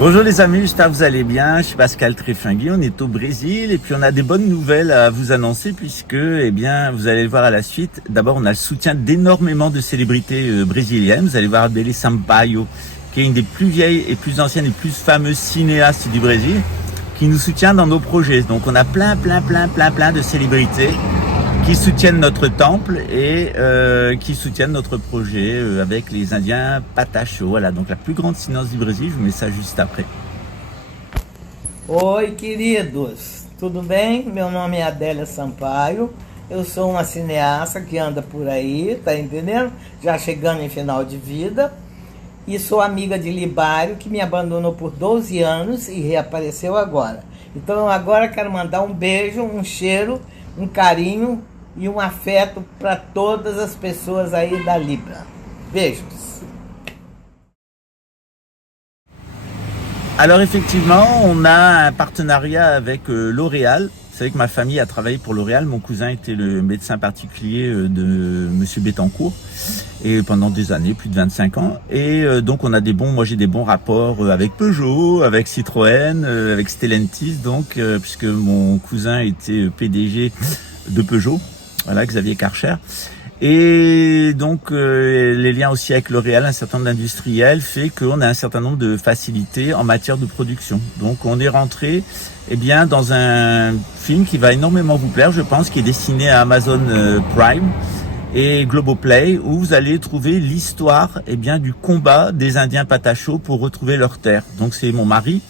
Bonjour les amis, j'espère que vous allez bien. Je suis Pascal Tréfingui, on est au Brésil et puis on a des bonnes nouvelles à vous annoncer puisque, eh bien, vous allez le voir à la suite. D'abord, on a le soutien d'énormément de célébrités brésiliennes. Vous allez voir Adele Sampaio, qui est une des plus vieilles et plus anciennes et plus fameuses cinéastes du Brésil, qui nous soutient dans nos projets. Donc on a plein de célébrités qui soutiennent notre temple et qui soutiennent notre projet avec les Indiens Patacho. Voilà, donc la plus grande cinéase du Brésil, je vous mets ça juste après. Oi, queridos, tudo bem? Meu nome é Adélia Sampaio, eu sou uma cineasta que anda por aí, tá entendendo? Já chegando em final de vida, e sou amiga de Libário, que me abandonou por 12 anos e reapareceu agora. Então agora quero mandar um beijo, um cheiro, um carinho e um afeto para todas as pessoas aí da Libra. Beijos. Alors effectivement, on a un partenariat avec L'Oréal. Vous savez que ma famille a travaillé pour L'Oréal. Mon cousin était le médecin particulier de Monsieur Bettencourt et pendant des années, plus de 25 ans. Et donc on a moi j'ai des bons rapports avec Peugeot, avec Citroën, avec Stellantis, donc puisque mon cousin était PDG de Peugeot. Voilà, Xavier Karcher. Et donc les liens aussi avec L'Oréal, un certain nombre d'industriels, fait qu'on a un certain nombre de facilités en matière de production. Donc on est rentré dans un film qui va énormément vous plaire, je pense, qui est destiné à Amazon Prime et Globoplay, où vous allez trouver l'histoire du combat des Indiens Patacho pour retrouver leur terre. Donc c'est mon mari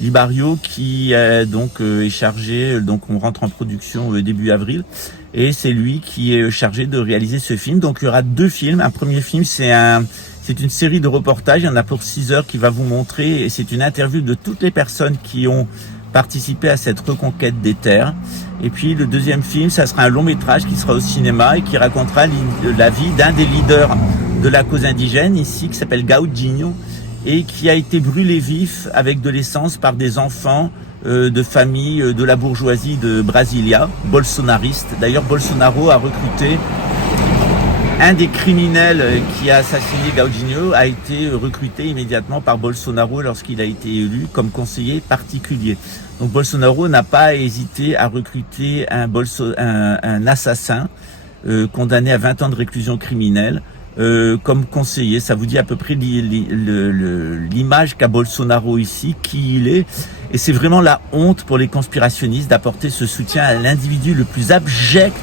Libario qui est chargé, donc on rentre en production début avril, et c'est lui qui est chargé de réaliser ce film. Donc il y aura deux films. Un premier film, c'est une série de reportages, il y en a pour 6 heures qui va vous montrer, et c'est une interview de toutes les personnes qui ont participé à cette reconquête des terres. Et puis le deuxième film, ça sera un long métrage qui sera au cinéma et qui racontera la vie d'un des leaders de la cause indigène ici, qui s'appelle Gaudinho, et qui a été brûlé vif avec de l'essence par des enfants de familles de la bourgeoisie de Brasilia, bolsonaristes. D'ailleurs, Bolsonaro a recruté un des criminels qui a assassiné Gaudinho, a été recruté immédiatement par Bolsonaro lorsqu'il a été élu comme conseiller particulier. Donc Bolsonaro n'a pas hésité à recruter un assassin condamné à 20 ans de réclusion criminelle comme conseiller. Ça vous dit à peu près l'image qu'a Bolsonaro ici, qui il est. Et c'est vraiment la honte pour les conspirationnistes d'apporter ce soutien à l'individu le plus abject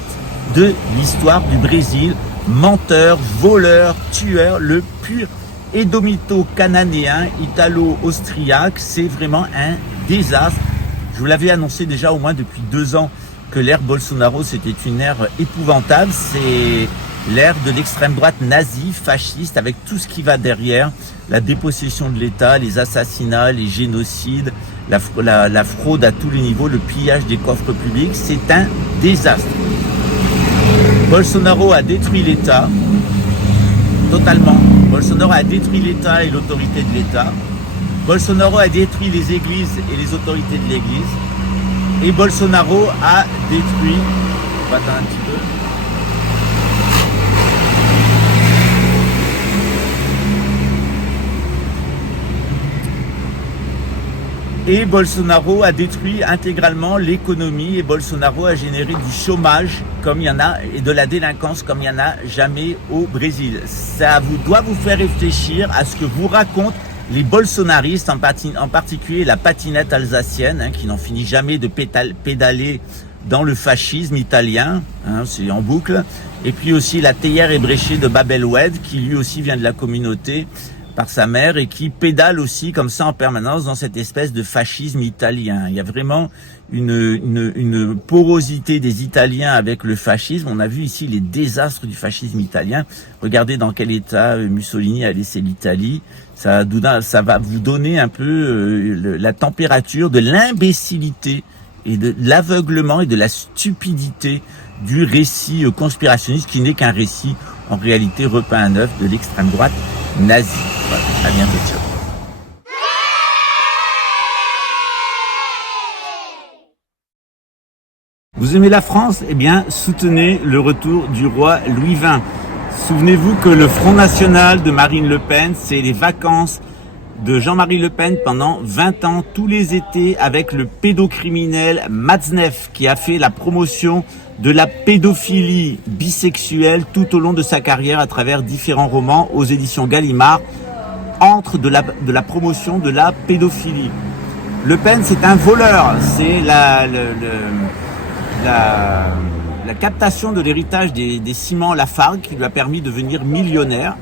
de l'histoire du Brésil. Menteur, voleur, tueur, le pur édomito cananéen, italo-austriaque. C'est vraiment un désastre. Je vous l'avais annoncé déjà au moins depuis 2 ans que l'ère Bolsonaro, c'était une ère épouvantable. C'est l'ère de l'extrême droite nazie, fasciste, avec tout ce qui va derrière, la dépossession de l'État, les assassinats, les génocides, la fraude à tous les niveaux, le pillage des coffres publics. C'est un désastre. Bolsonaro a détruit l'État, totalement. Bolsonaro a détruit l'État et l'autorité de l'État. Bolsonaro a détruit les églises et les autorités de l'Église. Et Bolsonaro a détruit... On va attendre un petit peu. Et Bolsonaro a détruit intégralement l'économie, et Bolsonaro a généré du chômage comme il y en a, et de la délinquance comme il n'y en a jamais au Brésil. Ça doit vous faire réfléchir à ce que vous racontent les bolsonaristes, en particulier la patinette alsacienne, qui n'en finit jamais de pédaler dans le fascisme italien, c'est en boucle. Et puis aussi la théière ébréchée de Babel Oued, qui lui aussi vient de la communauté, par sa mère, et qui pédale aussi comme ça en permanence dans cette espèce de fascisme italien. Il y a vraiment une porosité des Italiens avec le fascisme. On a vu ici les désastres du fascisme italien. Regardez dans quel état Mussolini a laissé l'Italie. Ça va vous donner un peu la température de l'imbécilité et de l'aveuglement et de la stupidité du récit conspirationniste, qui n'est qu'un récit en réalité repeint à neuf de l'extrême droite nazie. Voilà, à bientôt. Vous aimez la France? Eh bien, soutenez le retour du roi Louis XX. Souvenez-vous que le Front National de Marine Le Pen, c'est les vacances de Jean-Marie Le Pen pendant 20 ans, tous les étés, avec le pédocriminel Matzneff, qui a fait la promotion de la pédophilie bisexuelle tout au long de sa carrière à travers différents romans aux éditions Gallimard, entre de la promotion de la pédophilie. Le Pen, c'est un voleur, c'est la captation de l'héritage des ciments Lafargue qui lui a permis de devenir millionnaire.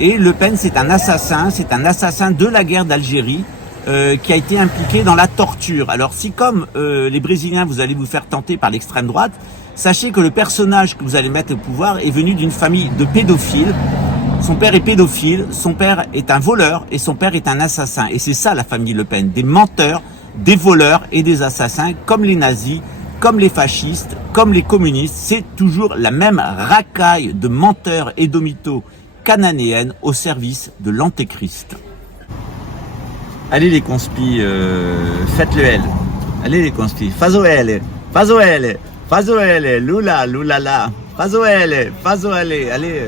Et Le Pen, c'est un assassin de la guerre d'Algérie qui a été impliqué dans la torture. Alors si comme les Brésiliens, vous allez vous faire tenter par l'extrême droite, sachez que le personnage que vous allez mettre au pouvoir est venu d'une famille de pédophiles. Son père est pédophile, son père est un voleur et son père est un assassin. Et c'est ça la famille Le Pen, des menteurs, des voleurs et des assassins, comme les nazis, comme les fascistes, comme les communistes. C'est toujours la même racaille de menteurs et de mythos cananéennes au service de l'antéchrist. Allez les conspis, faites le L. Allez les conspis, fazo L, fazo L, fazo L, lula, lulala, fazo L, fazo L, allez,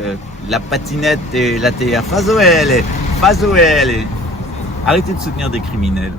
la patinette et la théa, fazo L, fazo L. Arrêtez de soutenir des criminels.